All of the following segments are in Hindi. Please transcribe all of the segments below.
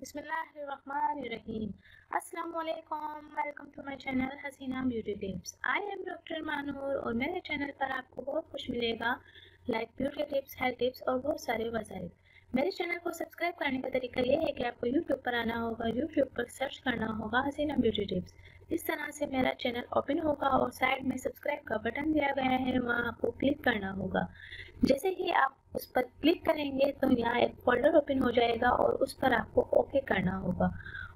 बिस्मिल्लाहिर्रहमानिर्रहीम। अस्सलाम वालेकुम, welcome to my channel Haseena beauty tips. I am doctor Manoor और मेरे चैनल पर आपको बहुत कुछ मिलेगा, like beauty tips, health tips और बहुत सारे वसाइल। मेरे चैनल को सब्सक्राइब करने का तरीका ये है कि आपको यूट्यूब पर आना होगा, यूट्यूब पर सर्च करना होगा हसीना ब्यूटी टिप्स। इस तरह से मेरा चैनल ओपन होगा और साइड में सब्सक्राइब का बटन दिया गया है, वहाँ आपको क्लिक करना होगा। जैसे ही आप उस पर क्लिक करेंगे तो यहाँ एक फोल्डर ओपन हो जाएगा और उस पर आपको ओके करना होगा।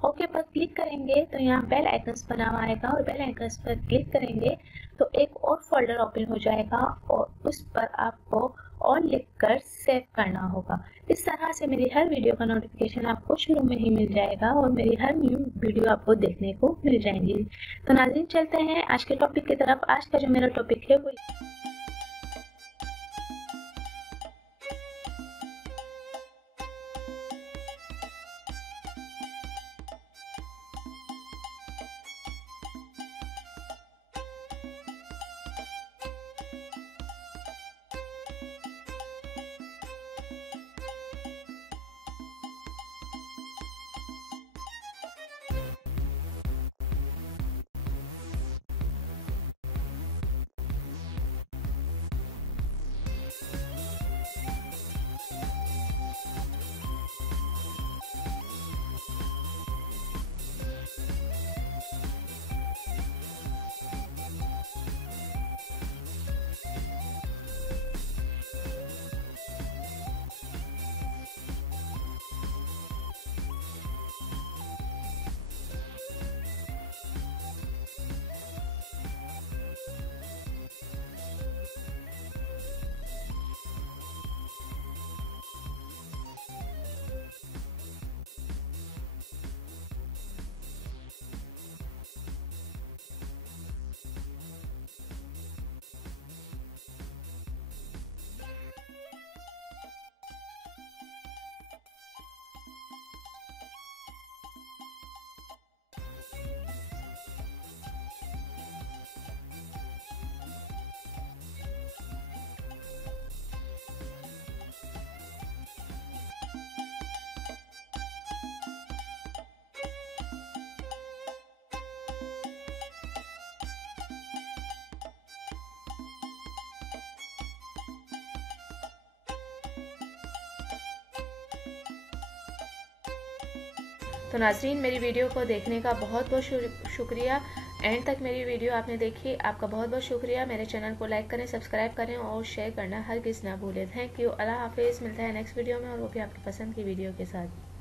ओके पर क्लिक करेंगे तो यहाँ बेल आइकन्स बना हुआ आएगा और बेल आइकन्स पर क्लिक करेंगे तो एक और फोल्डर ओपन हो जाएगा और उस पर आपको ऑल लिखकर सेव करना होगा। इस तरह से मेरी हर वीडियो का नोटिफिकेशन आपको शुरू में ही मिल जाएगा और मेरी हर न्यू वीडियो आपको देखने को मिल जाएंगी। तो नाज़रीन, चलते हैं आज के टॉपिक की तरफ। आज का जो मेरा टॉपिक है वो तो नाज़रीन, मेरी वीडियो को देखने का बहुत बहुत शुक्रिया। एंड तक मेरी वीडियो आपने देखी, आपका बहुत बहुत शुक्रिया। मेरे चैनल को लाइक करें, सब्सक्राइब करें और शेयर करना हरगिज़ ना भूलें। Thank you. अल्लाह हाफिज़। मिलता है नेक्स्ट वीडियो में और वो भी आपकी पसंद की वीडियो के साथ।